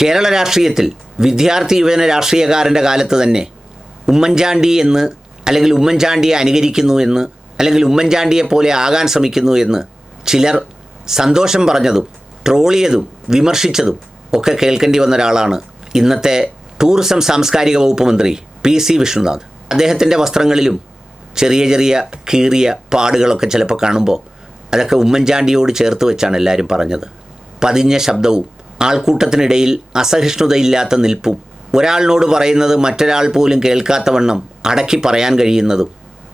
കേരള രാഷ്ട്രീയത്തിൽ വിദ്യാർത്ഥി യുവജന രാഷ്ട്രീയക്കാരൻ്റെ കാലത്ത് തന്നെ ഉമ്മൻചാണ്ടി എന്ന്, അല്ലെങ്കിൽ ഉമ്മൻചാണ്ടിയെ അനുകരിക്കുന്നു എന്ന്, അല്ലെങ്കിൽ ഉമ്മൻചാണ്ടിയെ പോലെ ആകാൻ ശ്രമിക്കുന്നു എന്ന് ചിലർ സന്തോഷം പറഞ്ഞതും ട്രോളിയതും വിമർശിച്ചതും ഒക്കെ കേൾക്കേണ്ടി വന്ന ഒരാളാണ് ഇന്നത്തെ ടൂറിസം സാംസ്കാരിക വകുപ്പ് മന്ത്രി PC വിഷ്ണുനാഥ്. അദ്ദേഹത്തിൻ്റെ വസ്ത്രങ്ങളിലും ചെറിയ ചെറിയ കീറിയ പാടുകളൊക്കെ ചിലപ്പോൾ കാണുമ്പോൾ അതൊക്കെ ഉമ്മൻചാണ്ടിയോട് ചേർത്ത് വെച്ചാണ് എല്ലാവരും പറഞ്ഞത്. പതിഞ്ഞ ശബ്ദവും ആൾക്കൂട്ടത്തിനിടയിൽ അസഹിഷ്ണുതയില്ലാത്ത നിൽപ്പും, ഒരാളിനോട് പറയുന്നത് മറ്റൊരാൾ പോലും കേൾക്കാത്തവണ്ണം അടക്കി പറയാൻ കഴിയുന്നതും,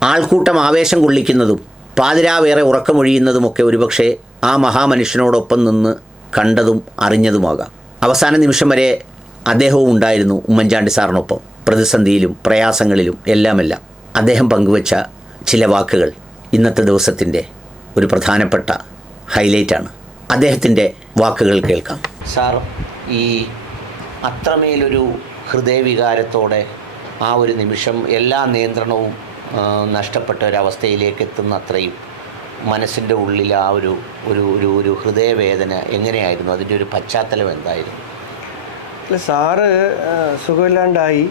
ആൾക്കൂട്ടം ആവേശം കൊള്ളിക്കുന്നതും പാതിരാവേറെ ഉറക്കമൊഴിയുന്നതുമൊക്കെ ഒരുപക്ഷെ ആ മഹാമനുഷ്യനോടൊപ്പം നിന്ന് കണ്ടതും അറിഞ്ഞതുമാകാം. അവസാന നിമിഷം വരെ അദ്ദേഹവും ഉണ്ടായിരുന്നു ഉമ്മൻചാണ്ടി സാറിനൊപ്പം, പ്രതിസന്ധിയിലും പ്രയാസങ്ങളിലും എല്ലാമെല്ലാം. അദ്ദേഹം പങ്കുവച്ച ചില വാക്കുകൾ ഇന്നത്തെ ദിവസത്തിൻ്റെ ഒരു പ്രധാനപ്പെട്ട ഹൈലൈറ്റാണ്. അദ്ദേഹത്തിൻ്റെ വാക്കുകൾ കേൾക്കാം. സാർ, ഈ അത്രമേലൊരു ഹൃദയവികാരത്തോടെ ആ ഒരു നിമിഷം എല്ലാ നിയന്ത്രണവും നഷ്ടപ്പെട്ട ഒരവസ്ഥയിലേക്ക് എത്തുന്ന അത്രയും മനസ്സിൻ്റെ ഉള്ളിൽ ആ ഒരു ഒരു ഒരു ഒരു ഹൃദയവേദന എങ്ങനെയായിരുന്നു? അതിൻ്റെ ഒരു പശ്ചാത്തലം എന്തായിരുന്നു? അല്ല, സാറ് സുഖമില്ലാണ്ടായി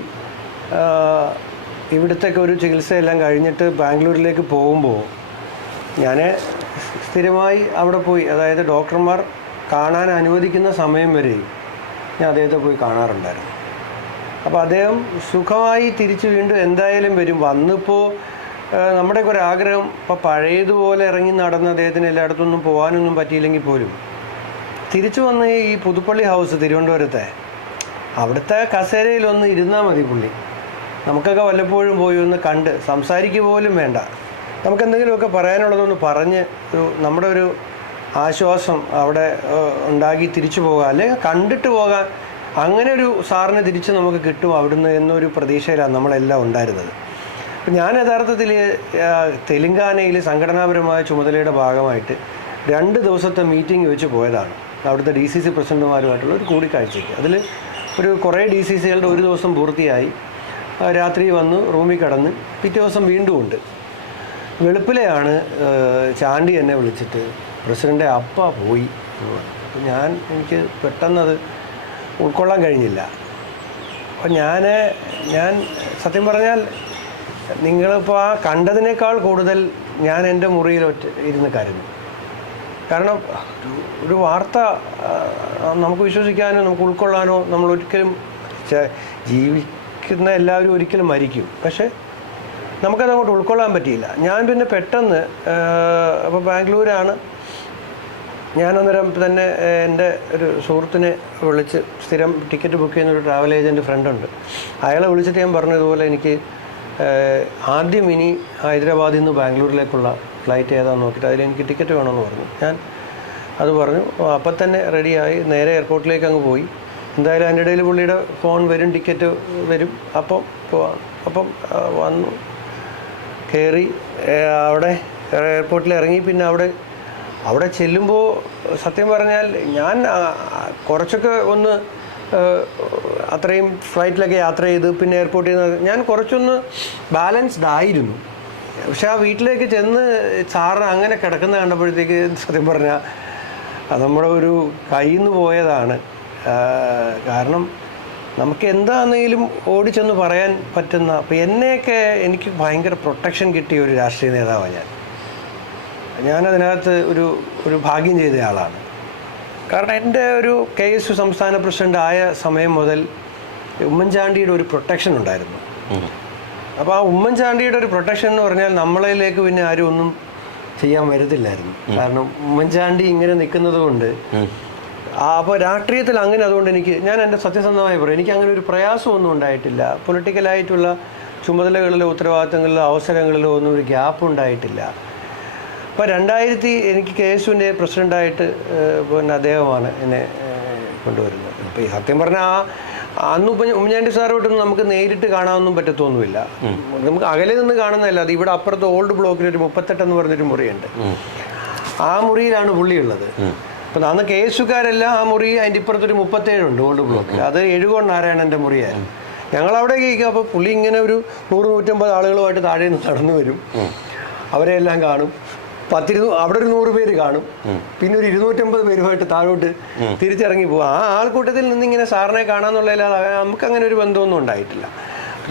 ഇവിടുത്തെ ഒരു ചികിത്സയെല്ലാം കഴിഞ്ഞിട്ട് ബാംഗ്ലൂരിലേക്ക് പോകുമ്പോൾ ഞാൻ സ്ഥിരമായി അവിടെ പോയി, അതായത് ഡോക്ടർമാർ കാണാൻ അനുവദിക്കുന്ന സമയം വരെ ഞാൻ അദ്ദേഹത്തെ പോയി കാണാറുണ്ടായിരുന്നു. അപ്പോൾ അദ്ദേഹം സുഖമായി തിരിച്ച് വീണ്ടും എന്തായാലും വരും. വന്നിപ്പോൾ നമ്മുടെയൊക്കെ ഒരു ആഗ്രഹം, ഇപ്പോൾ പഴയതുപോലെ ഇറങ്ങി നടന്ന് അദ്ദേഹത്തിന് എല്ലായിടത്തൊന്നും പോകാനൊന്നും പറ്റിയില്ലെങ്കിൽ പോലും തിരിച്ചു വന്ന് ഈ പുതുപ്പള്ളി ഹൗസ് തിരുവനന്തപുരത്തെ അവിടുത്തെ കസേരയിലൊന്ന് ഇരുന്നാൽ മതി പുള്ളി. നമുക്കൊക്കെ വല്ലപ്പോഴും പോയി ഒന്ന് കണ്ട് സംസാരിക്കുക പോലും വേണ്ട, നമുക്കെന്തെങ്കിലുമൊക്കെ പറയാനുള്ളതൊന്ന് പറഞ്ഞ് നമ്മുടെ ഒരു ആശ്വാസം അവിടെ ഉണ്ടാക്കി തിരിച്ചു പോകാം, അല്ലെങ്കിൽ കണ്ടിട്ട് പോകാൻ, അങ്ങനെ ഒരു സാറിന് തിരിച്ച് നമുക്ക് കിട്ടും അവിടുന്ന് എന്നൊരു പ്രതീക്ഷയിലാണ് നമ്മളെല്ലാം ഉണ്ടായിരുന്നത്. അപ്പം ഞാൻ യഥാർത്ഥത്തിൽ തെലുങ്കാനയിൽ സംഘടനാപരമായ ചുമതലയുടെ ഭാഗമായിട്ട് 2 ദിവസത്തെ മീറ്റിംഗ് വെച്ച് പോയതാണ് അവിടുത്തെ DCC പ്രസിഡന്റുമാരുമായിട്ടുള്ള ഒരു കൂടിക്കാഴ്ചയ്ക്ക്. അതിൽ കുറേ DCCകളുടെ ഒരു ദിവസം പൂർത്തിയായി. രാത്രി വന്നു റൂമിൽ കിടന്ന് പിറ്റേ ദിവസം വീണ്ടും ഉണ്ട്. വെളുപ്പിലെയാണ് ചാണ്ടി എന്നെ വിളിച്ചിട്ട് പ്രസിഡൻ്റെ അപ്പ പോയി. എനിക്ക് പെട്ടെന്നത് ഉൾക്കൊള്ളാൻ കഴിഞ്ഞില്ല. അപ്പം ഞാൻ സത്യം പറഞ്ഞാൽ നിങ്ങളിപ്പോൾ ആ കണ്ടതിനേക്കാൾ കൂടുതൽ ഞാൻ എൻ്റെ മുറിയിൽ ഇരുന്ന് കരഞ്ഞു. കാരണം ഒരു വാർത്ത നമുക്ക് വിശ്വസിക്കാനോ നമുക്ക് ഉൾക്കൊള്ളാനോ, നമ്മളൊരിക്കലും ജീവിക്കുന്ന എല്ലാവരും ഒരിക്കലും മരിക്കും, പക്ഷേ നമുക്കത് അങ്ങോട്ട് ഉൾക്കൊള്ളാൻ പറ്റിയില്ല. ഞാൻ പിന്നെ പെട്ടെന്ന് അപ്പോൾ ബാംഗ്ലൂരാണ്, ഞാൻ അന്നേരം തന്നെ എൻ്റെ ഒരു സുഹൃത്തിനെ വിളിച്ച്, സ്ഥിരം ടിക്കറ്റ് ബുക്ക് ചെയ്യുന്നൊരു ട്രാവൽ ഏജൻറ്റ് ഫ്രണ്ടുണ്ട്, അയാളെ വിളിച്ചിട്ട് ഞാൻ പറഞ്ഞു ഇതുപോലെ എനിക്ക് ആദ്യം ഇനി ഹൈദരാബാദിൽ നിന്ന് ബാംഗ്ലൂരിലേക്കുള്ള ഫ്ലൈറ്റ് ഏതാണെന്ന് നോക്കിയിട്ട് അതിലെനിക്ക് ടിക്കറ്റ് വേണമെന്ന് പറഞ്ഞു. ഞാൻ അത് പറഞ്ഞു. അപ്പം തന്നെ റെഡിയായി നേരെ എയർപോർട്ടിലേക്ക് അങ്ങ് പോയി. എന്തായാലും അതിൻ്റെ ഇടയിൽ പുള്ളിയുടെ ഫോൺ വരും, ടിക്കറ്റ് വരും, അപ്പം പോവാം. അപ്പം വന്നു, കയറി അവിടെ എയർപോർട്ടിൽ ഇറങ്ങി. പിന്നെ അവിടെ ചെല്ലുമ്പോൾ സത്യം പറഞ്ഞാൽ ഞാൻ കുറച്ചൊക്കെ ഒന്ന് അത്രയും ഫ്ലൈറ്റിലൊക്കെ യാത്ര ചെയ്ത് പിന്നെ എയർപോർട്ടിൽ നിന്ന് ഞാൻ കുറച്ചൊന്ന് ബാലൻസ്ഡ് ആയിരുന്നു. പക്ഷെ ആ വീട്ടിലേക്ക് ചെന്ന് സാറിന് അങ്ങനെ കിടക്കുന്ന കണ്ടപ്പോഴത്തേക്ക് സത്യം പറഞ്ഞാൽ അത് നമ്മുടെ ഒരു കയ്യിൽ നിന്ന് പോയതാണ്. കാരണം നമുക്ക് എന്താണെന്നെങ്കിലും ഓടിച്ചെന്ന് പറയാൻ പറ്റുന്ന, അപ്പോൾ എനിക്ക് ഭയങ്കര പ്രൊട്ടക്ഷൻ കിട്ടിയ ഒരു രാഷ്ട്രീയ നേതാവാണ് ഞാനതിനകത്ത് ഒരു ഭാഗ്യം ചെയ്ത ആളാണ്. കാരണം എൻ്റെ ഒരു KSU സംസ്ഥാന പ്രസിഡൻ്റ് ആയ സമയം മുതൽ ഉമ്മൻചാണ്ടിയുടെ ഒരു പ്രൊട്ടക്ഷൻ ഉണ്ടായിരുന്നു. അപ്പോൾ ആ ഉമ്മൻചാണ്ടിയുടെ ഒരു പ്രൊട്ടക്ഷൻ എന്ന് പറഞ്ഞാൽ നമ്മളിലേക്ക് പിന്നെ ആരും ഒന്നും ചെയ്യാൻ വരത്തില്ലായിരുന്നു. കാരണം ഉമ്മൻചാണ്ടി ഇങ്ങനെ നിൽക്കുന്നത് കൊണ്ട് അപ്പോൾ രാഷ്ട്രീയത്തിൽ അങ്ങനെ, അതുകൊണ്ട് ഞാൻ എൻ്റെ സത്യസന്ധമായി പറയും, എനിക്ക് അങ്ങനെ ഒരു പ്രയാസമൊന്നും ഉണ്ടായിട്ടില്ല. പൊളിറ്റിക്കലായിട്ടുള്ള ചുമതലകളിലോ ഉത്തരവാദിത്തങ്ങളിലോ അവസരങ്ങളിലോ ഒന്നും ഒരു ഗ്യാപ്പ് ഉണ്ടായിട്ടില്ല. അപ്പോൾ എനിക്ക് KSUവിൻ്റെ പ്രസിഡൻ്റായിട്ട് പിന്നെ അദ്ദേഹമാണ് എന്നെ കൊണ്ടുവരുന്നത്. ഇപ്പോൾ ഈ സത്യം പറഞ്ഞാൽ അന്ന് ഉമ്മൻചാണ്ടി സാറുമായിട്ടൊന്നും നമുക്ക് നേരിട്ട് കാണാനൊന്നും പറ്റത്തൊന്നുമില്ല. നമുക്ക് അകലെ നിന്ന് കാണുന്നതല്ല, അത് ഇവിടെ അപ്പുറത്ത് ഓൾഡ് ബ്ലോക്കിൽ ഒരു 38 എന്ന് പറഞ്ഞൊരു മുറിയുണ്ട്. ആ മുറിയിലാണ് പുള്ളിയുള്ളത്. അപ്പം അന്ന് KSUക്കാരെല്ലാം ആ മുറി, അതിൻ്റെ ഇപ്പുറത്തൊരു 37 ഉണ്ട് ഓൾഡ് ബ്ലോക്കിൽ, അത് എഴുകോൺ നാരായണൻ്റെ മുറിയായിരുന്നു. ഞങ്ങളവിടെ കേൾക്കുക. അപ്പോൾ പുള്ളി ഇങ്ങനെ ഒരു 100-150 ആളുകളുമായിട്ട് താഴെ നിന്ന് നടന്നു വരും, അവരെല്ലാം കാണും. അവിടെ ഒരു 100 പേര് കാണും, പിന്നെ ഒരു 250 പേരുമായിട്ട് താഴോട്ട് തിരിച്ചിറങ്ങി പോകും. ആ ആൾക്കൂട്ടത്തിൽ നിന്നിങ്ങനെ സാറിനെ കാണാമെന്നുള്ളതിൽ നമുക്ക് അങ്ങനെ ഒരു ബന്ധമൊന്നും ഉണ്ടായിട്ടില്ല.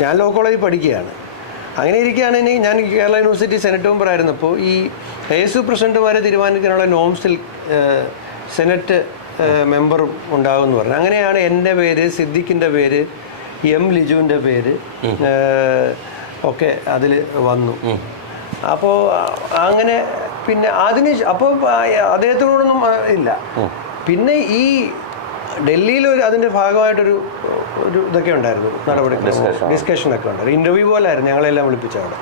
ഞാൻ ലോ കോളേജിൽ പഠിക്കുകയാണ്. അങ്ങനെ ഇരിക്കുകയാണെങ്കിൽ ഞാൻ കേരള യൂണിവേഴ്സിറ്റി സെനറ്റ് മെമ്പറായിരുന്നപ്പോൾ ഈ ASU പ്രസിഡന്റുമാരെ തീരുമാനിക്കാനുള്ള നോംസിൽ സെനറ്റ് മെമ്പറും ഉണ്ടാകുമെന്ന് പറഞ്ഞു. അങ്ങനെയാണ് എൻ്റെ പേര്, സിദ്ദിഖിൻ്റെ പേര്, M ലിജുവിൻ്റെ പേര് ഒക്കെ അതിൽ വന്നു. അപ്പോൾ അങ്ങനെ പിന്നെ അപ്പോൾ അദ്ദേഹത്തിനോടൊന്നും ഇല്ല. പിന്നെ ഈ ഡൽഹിയിൽ അതിൻ്റെ ഭാഗമായിട്ടൊരു ഇതൊക്കെ ഉണ്ടായിരുന്നു, നടപടി ഡിസ്കഷനൊക്കെ ഉണ്ടായിരുന്നു. ഇൻ്റർവ്യൂ പോലായിരുന്നു, ഞങ്ങളെല്ലാം വിളിപ്പിച്ച അവിടെ.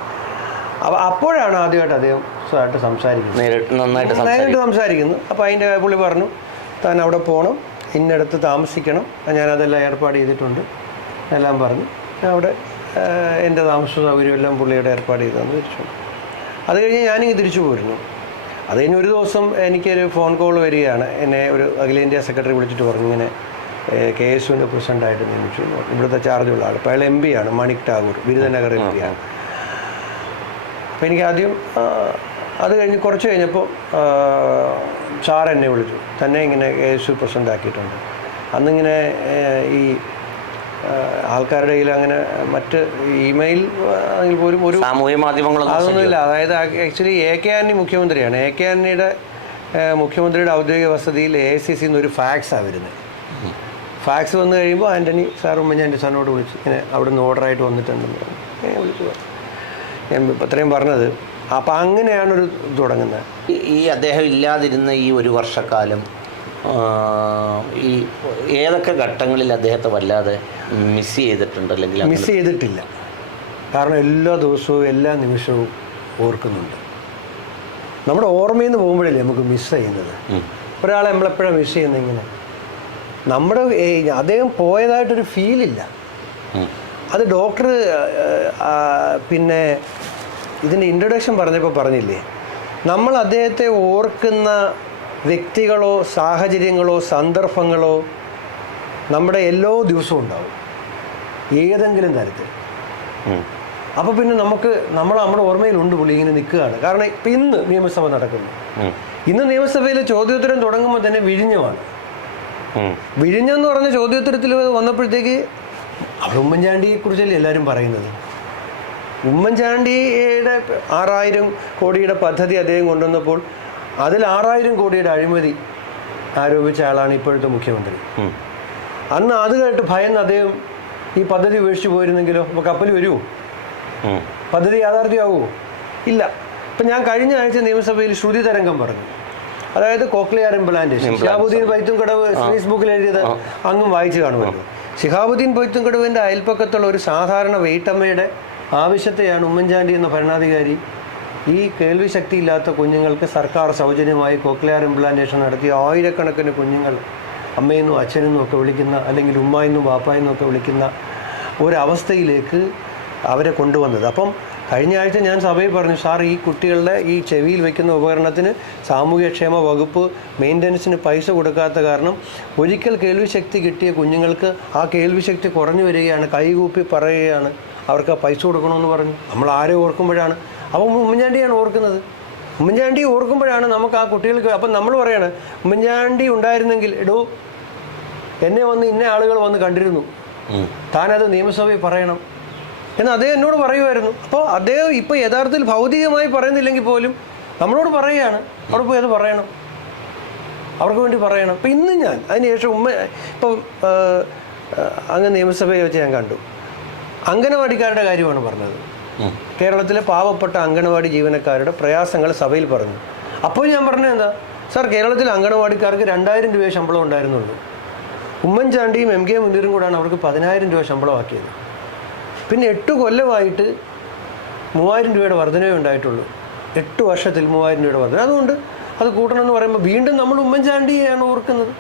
അപ്പോൾ അപ്പോഴാണ് ആദ്യമായിട്ട് അദ്ദേഹം ആയിട്ട് സംസാരിക്കുന്നത്, നേരിട്ട് സംസാരിക്കുന്നു. അപ്പോൾ അതിൻ്റെ പുള്ളി പറഞ്ഞു, താൻ അവിടെ പോകണം, ഇന്നടത്ത് താമസിക്കണം, ഞാനതെല്ലാം ഏർപ്പാട് ചെയ്തിട്ടുണ്ട് എല്ലാം പറഞ്ഞു. അവിടെ എൻ്റെ താമസ സൗകര്യം എല്ലാം പുള്ളിയുടെ ഏർപ്പാട് ചെയ്തെന്ന് തിരിച്ചു. അത് കഴിഞ്ഞ് ഞാനിങ്ങ് തിരിച്ചു പോയിരുന്നു. അത് കഴിഞ്ഞ് ഒരു ദിവസം എനിക്കൊരു ഫോൺ കോൾ വരികയാണ്. എന്നെ ഒരു അഖിലേന്ത്യാ സെക്രട്ടറി വിളിച്ചിട്ട് പറഞ്ഞു, ഇങ്ങനെ KSUവിൻ്റെ പ്രസിഡൻ്റായിട്ട് നിയമിച്ചു, ഇവിടുത്തെ ചാർജുള്ള ആൾ. അപ്പോൾ അയാൾ MP ആണ്, മണിക് ടാഗൂർ, ബിരുദനഗർ MP ആണ്. അപ്പോൾ എനിക്ക് ആദ്യം അത് കഴിഞ്ഞ് കുറച്ച് കഴിഞ്ഞപ്പോൾ സാർ എന്നെ വിളിച്ചു, തന്നെ ഇങ്ങനെ KSU പ്രസിഡൻ്റ് ആക്കിയിട്ടുണ്ട്. അന്നിങ്ങനെ ഈ ആൾക്കാരുടെ കയ്യിൽ അങ്ങനെ മറ്റ് ഇമെയിൽ ആണെങ്കിൽ പോലും ഒരു സാമൂഹ്യ മാധ്യമങ്ങളൊന്നും അതൊന്നുമില്ല. അതായത് ആക്ച്വലി AK ആന്റണി മുഖ്യമന്ത്രിയാണ്. AK ആന്റണിയുടെ മുഖ്യമന്ത്രിയുടെ ഔദ്യോഗിക വസതിയിൽ AICC ഒരു ഫാക്സാണ് വരുന്നത്. ഫാക്സ് വന്നു കഴിയുമ്പോൾ ആൻ്റണി സാർ ഉമ്മൻചാണ്ടി സാറിനോട് വിളിച്ചു, ഇങ്ങനെ അവിടെ നിന്ന് ഓർഡറായിട്ട് വന്നിട്ടുണ്ടെന്ന് പറഞ്ഞു. വിളിച്ചു, ഞാൻ ഇത്രയും പറഞ്ഞത്. അപ്പം അങ്ങനെയാണൊരു തുടങ്ങുന്നത്. ഈ അദ്ദേഹം ഇല്ലാതിരുന്ന ഈ ഒരു വർഷക്കാലം ഈ ഏതൊക്കെ ഘട്ടങ്ങളിൽ അദ്ദേഹത്തെ വല്ലാതെ മിസ് ചെയ്തിട്ടുണ്ട്? അല്ലെങ്കിൽ മിസ് ചെയ്തിട്ടില്ല, കാരണം എല്ലാ ദിവസവും എല്ലാ നിമിഷവും ഓർക്കുന്നുണ്ട്. നമ്മുടെ ഓർമ്മയിൽ നിന്ന് പോകുമ്പോഴല്ലേ നമുക്ക് മിസ് ചെയ്യുന്നത്. ഒരാളെ നമ്മളെപ്പോഴാണ് മിസ് ചെയ്യുന്നത്? ഇങ്ങനെ നമ്മുടെ അദ്ദേഹം പോയതായിട്ടൊരു ഫീലില്ല. അത് ഡോക്ടർ പിന്നെ ഇതിൻ്റെ ഇൻട്രൊഡക്ഷൻ പറഞ്ഞപ്പോൾ പറഞ്ഞില്ലേ, നമ്മൾ അദ്ദേഹത്തെ ഓർക്കുന്ന വ്യക്തികളോ സാഹചര്യങ്ങളോ സന്ദർഭങ്ങളോ നമ്മുടെ എല്ലാ ദിവസവും ഉണ്ടാവും, ഏതെങ്കിലും തരത്തിൽ. അപ്പോൾ പിന്നെ നമ്മുടെ ഓർമ്മയിലുണ്ട് പുള്ളി ഇങ്ങനെ നിൽക്കുകയാണ്. കാരണം ഇപ്പം ഇന്ന് നിയമസഭ നടക്കുന്നു. ഇന്ന് നിയമസഭയിൽ ചോദ്യോത്തരം തുടങ്ങുമ്പോൾ തന്നെ വിഴിഞ്ഞമാണ്. വിഴിഞ്ഞെന്ന് പറഞ്ഞ ചോദ്യോത്തരത്തിൽ വന്നപ്പോഴത്തേക്ക് അവിടെ ഉമ്മൻചാണ്ടിയെക്കുറിച്ചല്ലേ എല്ലാവരും പറയുന്നത്. ഉമ്മൻചാണ്ടിയുടെ 6000 കോടിയുടെ പദ്ധതി അദ്ദേഹം കൊണ്ടുവന്നപ്പോൾ അതിൽ 6000 കോടിയുടെ അഴിമതി ആരോപിച്ച ആളാണ് ഇപ്പോഴത്തെ മുഖ്യമന്ത്രി. അന്ന് അത് കേട്ട് ഭയന്ന് അദ്ദേഹം ഈ പദ്ധതി ഉപേക്ഷിച്ച് പോയിരുന്നെങ്കിലോ അപ്പോൾ കപ്പൽ വരുമോ? പദ്ധതി യാഥാർത്ഥ്യമാവുമോ? ഇല്ല. ഇപ്പം ഞാൻ കഴിഞ്ഞ ആഴ്ച നിയമസഭയിൽ ശ്രുതി തരംഗം പറഞ്ഞു, അതായത് കോക്ലിയർ ഇംപ്ലാന്റേഷൻ. ശിഹാബുദ്ദീൻ ബൈത്തുംകടവ് ഫേസ്ബുക്കിൽ എഴുതിയത് അങ്ങും വായിച്ച് കാണുമല്ലോ. ശിഹാബുദ്ദീൻ ബൈത്തുംകടവിൻ്റെ അയൽപ്പക്കത്തുള്ള ഒരു സാധാരണ വീട്ടമ്മയുടെ ആവശ്യത്തെയാണ് ഉമ്മൻചാണ്ടി എന്ന ഭരണാധികാരി ഈ കേൾവി ശക്തിയില്ലാത്ത കുഞ്ഞുങ്ങൾക്ക് സർക്കാർ സൗജന്യമായി കോക്ലിയർ ഇംപ്ലാന്റേഷൻ നടത്തിയ ആയിരക്കണക്കിന് കുഞ്ഞുങ്ങൾ അമ്മയെന്നും അച്ഛനെന്നും ഒക്കെ വിളിക്കുന്ന, അല്ലെങ്കിൽ ഉമ്മായെന്നും ബാപ്പായെന്നും ഒക്കെ വിളിക്കുന്ന ഒരവസ്ഥയിലേക്ക് അവരെ കൊണ്ടുവന്നത്. അപ്പം കഴിഞ്ഞ ആഴ്ച ഞാൻ സഭയിൽ പറഞ്ഞു, സാർ ഈ കുട്ടികളുടെ ഈ ചെവിയിൽ വയ്ക്കുന്ന ഉപകരണത്തിന് സാമൂഹ്യക്ഷേമ വകുപ്പ് മെയിൻ്റനൻസിന് പൈസ കൊടുക്കാത്ത കാരണം ഒരിക്കൽ കേൾവിശക്തി കിട്ടിയ കുഞ്ഞുങ്ങൾക്ക് ആ കേൾവിശക്തി കുറഞ്ഞു വരികയാണ്, കൈകൂപ്പി പറയുകയാണ് അവർക്ക് ആ പൈസ കൊടുക്കണമെന്ന് പറഞ്ഞു. നമ്മൾ ആരെ ഓർക്കുമ്പോഴാണ്? അപ്പം ഉമ്മൻചാണ്ടിയാണ് ഓർക്കുന്നത്. ഉമ്മൻചാണ്ടി ഓർക്കുമ്പോഴാണ് നമുക്ക് ആ കുട്ടികൾക്ക്. അപ്പം നമ്മൾ പറയാണ്, ഉമ്മൻചാണ്ടി ഉണ്ടായിരുന്നെങ്കിൽ എന്നെ വന്ന് ഇന്ന ആളുകൾ വന്ന് കണ്ടിരുന്നു, താനത് നിയമസഭയിൽ പറയണം എന്ന് അദ്ദേഹം എന്നോട് പറയുമായിരുന്നു. അപ്പോൾ അദ്ദേഹം ഇപ്പോൾ യഥാർത്ഥത്തിൽ ഭൗതികമായി പറയുന്നില്ലെങ്കിൽ പോലും നമ്മളോട് പറയുകയാണ്, അവിടെ പോയി അത് പറയണം, അവർക്ക് വേണ്ടി പറയണം. അപ്പം ഇന്ന് ഞാൻ അതിനുശേഷം ഇപ്പം അങ്ങ് നിയമസഭയിൽ വെച്ച് ഞാൻ കണ്ടു, അംഗനവാടിക്കാരുടെ കാര്യമാണ് പറഞ്ഞത്. കേരളത്തിലെ പാവപ്പെട്ട അംഗനവാടി ജീവനക്കാരുടെ പ്രയാസങ്ങൾ സഭയിൽ പറഞ്ഞു. അപ്പോൾ ഞാൻ പറഞ്ഞത് എന്താ, സാർ കേരളത്തിലെ അംഗനവാടിക്കാർക്ക് 2000 രൂപ ശമ്പളം ഉണ്ടായിരുന്നുള്ളൂ. ഉമ്മൻചാണ്ടിയും MK മുനീറും കൂടാണ് അവർക്ക് 10000 രൂപ ശമ്പളമാക്കിയത്. പിന്നെ 8 കൊല്ലമായിട്ട് 3000 രൂപയുടെ വർധനവേ ഉണ്ടായിട്ടുള്ളൂ. 8 വർഷത്തിൽ 3000 രൂപയുടെ വർധന. അതുകൊണ്ട് അത് കൂട്ടണമെന്ന് പറയുമ്പോൾ വീണ്ടും നമ്മൾ ഉമ്മൻചാണ്ടിയെയാണ് ഓർക്കുന്നത്.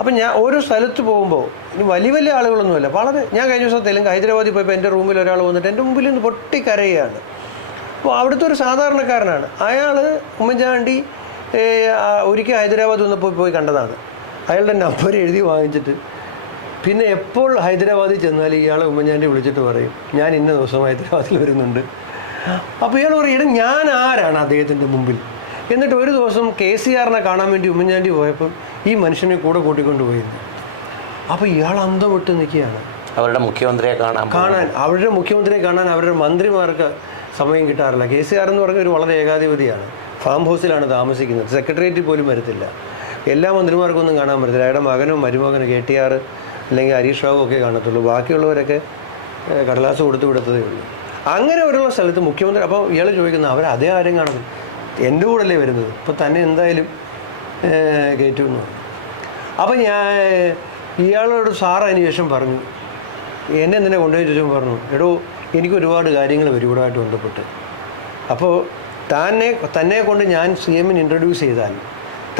അപ്പം ഞാൻ ഓരോ സ്ഥലത്ത് പോകുമ്പോൾ ഇനി വലിയ വലിയ ആളുകളൊന്നുമല്ല, വളരെ. ഞാൻ കഴിഞ്ഞ ദിവസം തെലുങ്ക് ഹൈദരാബാദിൽ പോയപ്പോൾ എൻ്റെ റൂമിൽ ഒരാൾ വന്നിട്ട് എൻ്റെ മുമ്പിൽ നിന്ന് പൊട്ടിക്കരയുകയാണ്. അപ്പോൾ അവിടുത്തെ ഒരു സാധാരണക്കാരനാണ് അയാൾ. ഉമ്മൻചാണ്ടി ഒരിക്കൽ ഹൈദരാബാദ് വന്നപ്പോൾ പോയി കണ്ടതാണ്. അയാളുടെ നമ്പർ എഴുതി വാങ്ങിച്ചിട്ട് പിന്നെ എപ്പോൾ ഹൈദരാബാദിൽ ചെന്നാൽ ഇയാൾ ഉമ്മൻചാണ്ടി വിളിച്ചിട്ട് പറയും, ഞാൻ ഇന്ന ദിവസം ഹൈദരാബാദിൽ വരുന്നുണ്ട്, അപ്പോൾ ഇയാൾ പറയണം ഞാൻ ആരാണ് അദ്ദേഹത്തിൻ്റെ മുമ്പിൽ. എന്നിട്ട് ഒരു ദിവസം KCRനെ കാണാൻ വേണ്ടി ഉമ്മൻചാണ്ടി പോയപ്പോൾ ഈ മനുഷ്യനെ കൂടെ കൂട്ടിക്കൊണ്ട് പോയിരുന്നു. അപ്പോൾ ഇയാൾ അന്തം വിട്ട് നിൽക്കുകയാണ്. അവരുടെ മുഖ്യമന്ത്രിയെ കാണാൻ അവരുടെ മുഖ്യമന്ത്രിയെ കാണാൻ അവരുടെ മന്ത്രിമാർക്ക് സമയം കിട്ടാറില്ല. KCR എന്ന് പറഞ്ഞ ഒരു വളരെ ഏകാധിപതിയാണ്. ഫാം ഹൗസിലാണ് താമസിക്കുന്നത്. സെക്രട്ടേറിയറ്റിൽ പോലും വരത്തില്ല. എല്ലാ മന്ത്രിമാർക്കൊന്നും കാണാൻ പറ്റത്തില്ല. അയാളുടെ മകനും മരുമകനും KTR അല്ലെങ്കിൽ ഹരീഷ് റാവു ഒക്കെ കാണത്തുള്ളൂ. ബാക്കിയുള്ളവരൊക്കെ കടലാസ് കൊടുത്തു വിടത്തതേ ഉള്ളൂ. അങ്ങനെ ഒരുള്ള സ്ഥലത്ത് മുഖ്യമന്ത്രി. അപ്പോൾ ഇയാൾ ചോദിക്കുന്ന അവർ അതേ ആരും കാണുന്നു, എൻ്റെ കൂടെ അല്ലേ വരുന്നത്, ഇപ്പോൾ തന്നെ എന്തായാലും കയറ്റുമെന്ന് പറഞ്ഞു. അപ്പം ഇയാളോട് സാർ അതിന് ശേഷം പറഞ്ഞു, എന്നെ എന്തിനെ കൊണ്ടുപോയി ചോദിച്ചപ്പോൾ പറഞ്ഞു, എടോ എനിക്ക് ഒരുപാട് കാര്യങ്ങൾ ഇവരുമായിട്ട് ബന്ധപ്പെട്ട്, അപ്പോൾ തന്നെ കൊണ്ട് ഞാൻ CMന് ഇൻട്രൊഡ്യൂസ് ചെയ്താൽ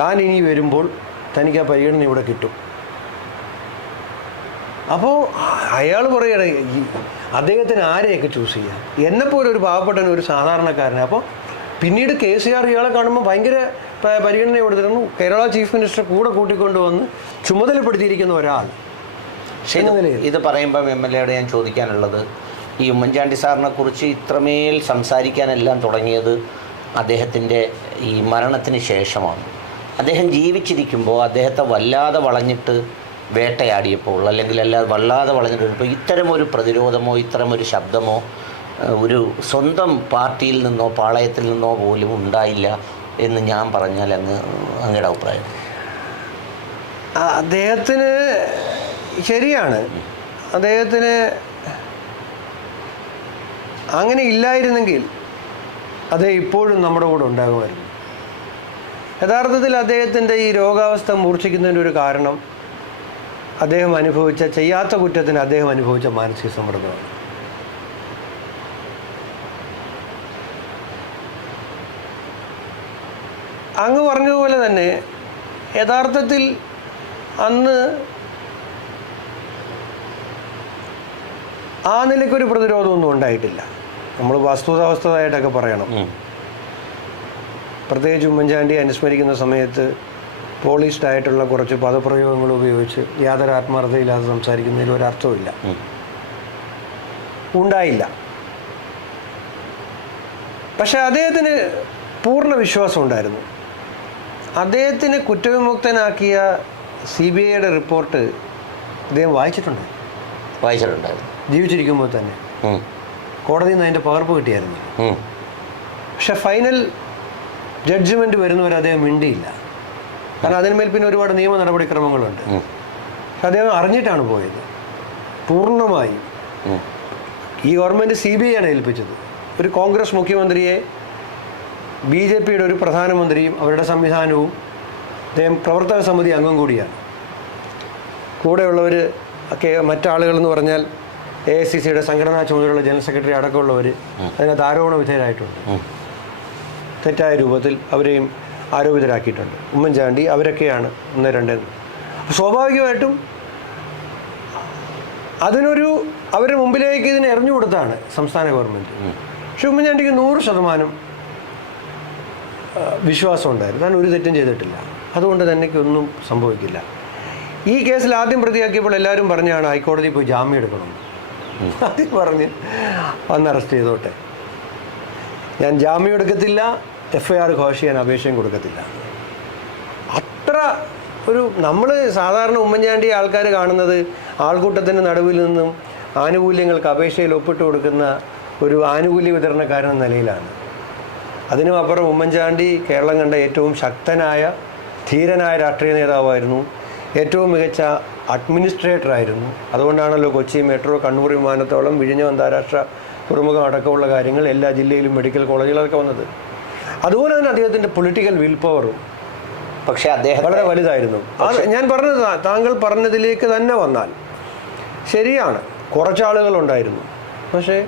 താൻ ഇനി വരുമ്പോൾ തനിക്ക് ആ പരിഗണന ഇവിടെ കിട്ടും. അപ്പോൾ അയാൾ പറയുകയാണ് അദ്ദേഹത്തിന് ആരെയൊക്കെ ചൂസ് ചെയ്യാം, എന്നെപ്പോലെ ഒരു പാവപ്പെട്ട ഒരു സാധാരണക്കാരനെ. അപ്പോൾ പിന്നീട് KCR ഇയാളെ കാണുമ്പോൾ ഭയങ്കര പരിഗണന കൊടുത്തിരുന്നു. കേരള ചീഫ് മിനിസ്റ്റർ കൂടെ കൂട്ടിക്കൊണ്ടുവന്ന് ചുമതലപ്പെടുത്തിയിരിക്കുന്ന ഒരാൾ. ഇത് പറയുമ്പോൾ MLAയോട് ഞാൻ ചോദിക്കാനുള്ളത്, ഈ ഉമ്മൻചാണ്ടി സാറിനെ കുറിച്ച് ഇത്രമേൽ സംസാരിക്കാനെല്ലാം തുടങ്ങിയത് അദ്ദേഹത്തിൻ്റെ ഈ മരണത്തിന് ശേഷമാണ്. അദ്ദേഹം ജീവിച്ചിരിക്കുമ്പോൾ അദ്ദേഹത്തെ വല്ലാതെ വളഞ്ഞിട്ട് വേട്ടയാടിയപ്പോൾ, അല്ലെങ്കിൽ വല്ലാതെ വളഞ്ഞിട്ട് ഇത്തരമൊരു പ്രതിരോധമോ ഇത്തരമൊരു ശബ്ദമോ ഒരു സ്വന്തം പാർട്ടിയിൽ നിന്നോ പാളയത്തിൽ നിന്നോ പോലും ഉണ്ടായില്ല എന്ന് ഞാൻ പറഞ്ഞാൽ അങ്ങയുടെ അഭിപ്രായം? അദ്ദേഹത്തിന് ശരിയാണ്, അദ്ദേഹത്തിന് അങ്ങനെ ഇല്ലായിരുന്നെങ്കിൽ അദ്ദേഹം ഇപ്പോഴും നമ്മുടെ കൂടെ ഉണ്ടാകുമായിരുന്നു. യഥാർത്ഥത്തിൽ അദ്ദേഹത്തിൻ്റെ ഈ രോഗാവസ്ഥ മൂർച്ഛിക്കുന്നതിൻ്റെ ഒരു കാരണം അദ്ദേഹം ചെയ്യാത്ത കുറ്റത്തിന് അദ്ദേഹം അനുഭവിച്ച മാനസിക സമ്മർദ്ദമാണ്. അങ്ങ് പറഞ്ഞതുപോലെ തന്നെ യഥാർത്ഥത്തിൽ അന്ന് ആ നിലയ്ക്കൊരു പ്രതിരോധമൊന്നും ഉണ്ടായിട്ടില്ല. നമ്മൾ വസ്തുതാവസ്ഥതായിട്ടൊക്കെ പറയണം. പ്രത്യേകിച്ച് ഉമ്മൻചാണ്ടി അനുസ്മരിക്കുന്ന സമയത്ത് പോളിഷ്ഡ് ആയിട്ടുള്ള കുറച്ച് പദപ്രയോഗങ്ങൾ ഉപയോഗിച്ച് യാതൊരു ആത്മാർത്ഥതയില്ലാതെ സംസാരിക്കുന്നതിൽ ഒരർത്ഥമില്ല, ഉണ്ടായില്ല. പക്ഷെ അദ്ദേഹത്തിന് പൂർണ്ണ വിശ്വാസം ഉണ്ടായിരുന്നു. അദ്ദേഹത്തിന് കുറ്റവിമുക്തനാക്കിയ CBIയുടെ റിപ്പോർട്ട് അദ്ദേഹം വായിച്ചിട്ടുണ്ടായിരുന്നു ജീവിച്ചിരിക്കുമ്പോൾ തന്നെ. കോടതിയിൽ നിന്ന് അതിൻ്റെ പകർപ്പ് കിട്ടിയായിരുന്നു. പക്ഷെ ഫൈനൽ ജഡ്ജ്മെൻറ്റ് വരുന്നവരെ അദ്ദേഹം മിണ്ടിയില്ല. കാരണം അതിന്മേൽ പിന്നെ ഒരുപാട് നിയമ നടപടിക്രമങ്ങളുണ്ട്. അദ്ദേഹം അറിഞ്ഞിട്ടാണ് പോയത് പൂർണ്ണമായും. ഈ ഗവൺമെൻറ് CBIയാണ് ഏൽപ്പിച്ചത്. ഒരു കോൺഗ്രസ് മുഖ്യമന്ത്രിയെ BJPയുടെ ഒരു പ്രധാനമന്ത്രിയും അവരുടെ സംവിധാനവും അദ്ദേഹം പ്രവർത്തക സമിതി അംഗം കൂടിയാണ്. കൂടെയുള്ളവർ ഒക്കെ മറ്റാളുകളെന്ന് പറഞ്ഞാൽ AICCയുടെ സംഘടനാ ചുമതലയുള്ള ജനറൽ സെക്രട്ടറി അടക്കമുള്ളവർ അതിനകത്ത് ആരോപണ വിധേയരായിട്ടുണ്ട്. തെറ്റായ രൂപത്തിൽ അവരെയും ആരോപിതരാക്കിയിട്ടുണ്ട്. ഉമ്മൻചാണ്ടി അവരൊക്കെയാണ് 1, 2. സ്വാഭാവികമായിട്ടും അവരുടെ മുമ്പിലേക്ക് ഇതിനെ എറിഞ്ഞു കൊടുത്താണ് സംസ്ഥാന ഗവൺമെൻറ്. പക്ഷെ ഉമ്മൻചാണ്ടിക്ക് 100% വിശ്വാസം ഉണ്ടായിരുന്നു. താൻ ഒരു തെറ്റും ചെയ്തിട്ടില്ല, അതുകൊണ്ട് തന്നെയൊന്നും സംഭവിക്കില്ല. ഈ കേസിൽ ആദ്യം പ്രതിയാക്കിയപ്പോൾ എല്ലാവരും പറഞ്ഞാണ് ഹൈക്കോടതിയിൽ പോയി ജാമ്യം എടുക്കണം. ആദ്യം പറഞ്ഞ് വന്ന് അറസ്റ്റ് ചെയ്തോട്ടെ, ഞാൻ ജാമ്യം എടുക്കത്തില്ല, FIR ഘോഷ് ചെയ്യാൻ അപേക്ഷയും കൊടുക്കത്തില്ല. അത്ര നമ്മൾ സാധാരണ ഉമ്മൻചാണ്ടി ആൾക്കാർ കാണുന്നത് ആൾക്കൂട്ടത്തിൻ്റെ നടുവിൽ നിന്നും ആനുകൂല്യങ്ങൾക്ക് അപേക്ഷയിൽ ഒപ്പിട്ട് കൊടുക്കുന്ന ഒരു ആനുകൂല്യ വിതരണക്കാരൻ നിലയിലാണ്. അതിനും അപ്പുറം ഉമ്മൻചാണ്ടി കേരളം കണ്ട ഏറ്റവും ശക്തനായ ധീരനായ രാഷ്ട്രീയ നേതാവായിരുന്നു, ഏറ്റവും മികച്ച അഡ്മിനിസ്ട്രേറ്ററായിരുന്നു. അതുകൊണ്ടാണല്ലോ കൊച്ചി മെട്രോ, കണ്ണൂർ വിമാനത്താവളം, വിഴിഞ്ഞം അന്താരാഷ്ട്ര തുറമുഖം അടക്കമുള്ള കാര്യങ്ങൾ എല്ലാ ജില്ലയിലും മെഡിക്കൽ കോളേജുകളൊക്കെ വന്നത്. അതുപോലെ തന്നെ അദ്ദേഹത്തിൻ്റെ പൊളിറ്റിക്കൽ വിൽ പവറും പക്ഷേ അദ്ദേഹം വളരെ വലുതായിരുന്നു. ഞാൻ പറഞ്ഞത് താങ്കൾ പറഞ്ഞതിലേക്ക് തന്നെ വന്നാൽ ശരിയാണ്, കുറച്ചാളുകളുണ്ടായിരുന്നു. പക്ഷേ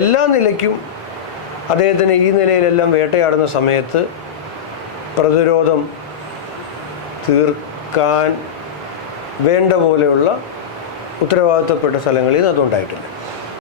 എല്ലാ നിലയ്ക്കും അദ്ദേഹത്തിന് ഈ നിലയിലെല്ലാം വേട്ടയാടുന്ന സമയത്ത് പ്രതിരോധം തീർക്കാൻ വേണ്ട പോലെയുള്ള ഉത്തരവാദിത്തപ്പെട്ട സ്ഥലങ്ങളിൽ അതുണ്ടായിട്ടില്ല.